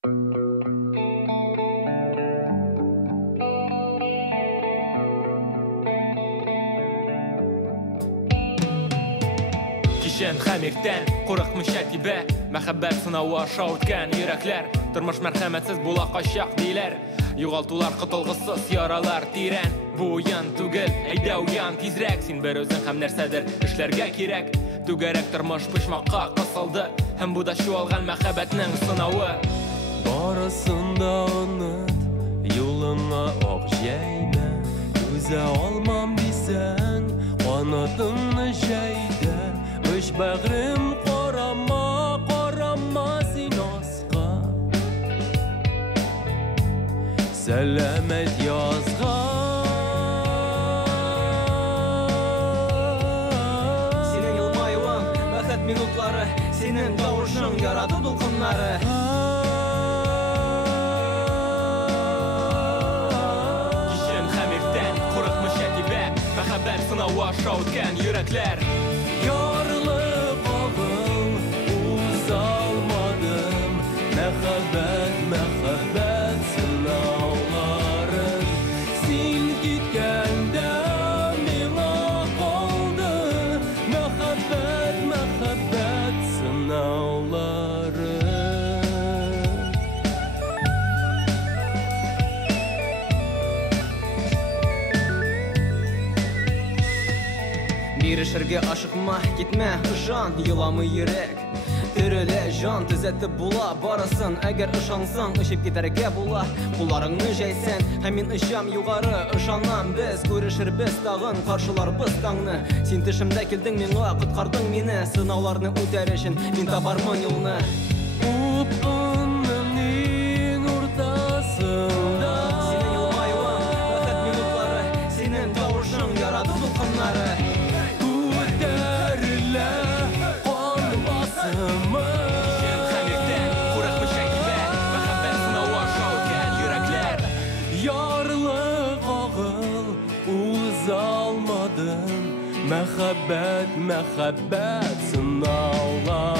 Кишен хамиртен, курыкмыш тибе, мәхәббәт сынавы аша үткән йөрәкләр, тормыш мәрхәмәтсез була качак диләр. Югалтулар кытылгысыз яралар тирән, бу уян түгел, әйдә уян тизрәк, син бер үзең һәм нәрсәдер эшләргә кирәк. Түгәрәк тормыш почмакка кысылды, һәм бу да чуалган мәхәббәтнең сынавы. Барысын да оныт, юлыңа ак җәймә, түзә алмам дисәң, канатыңны җәйдә. Үч бәгърем карама, карама син аска, сәламәт язга. Синең елмаюың, бәхет минутлары, синең тавышың ярады дулкыннары. Кишен хамиртен, курыкмыш тибе, мәхәббәт сынавы аша үткән йөрәкләр. Мәхәббәт сынауларын, син киткәндә миңа калды. Мәхәббәт сынаулары. Бирешергә ашыкма, китмә, ышан, еламый йөрәк. Терелә жан, төзәтеп була барысын. Әгәр ышансаң, ышып китәргә була. Кулларыңны җәйсәң, һәм мин очам югары. Ышанам, без күрешербез тагын, каршыларбыз таңны. Син төшемдә килдең миңа, коткардың мине. Сынауларны үтәр өчен мин табармын юлны. Упкынның уртасында, Синең елмаюың, бәхет минутлары, синең тавышың ярады дулкыннары. Мәхәббәт сынаулар.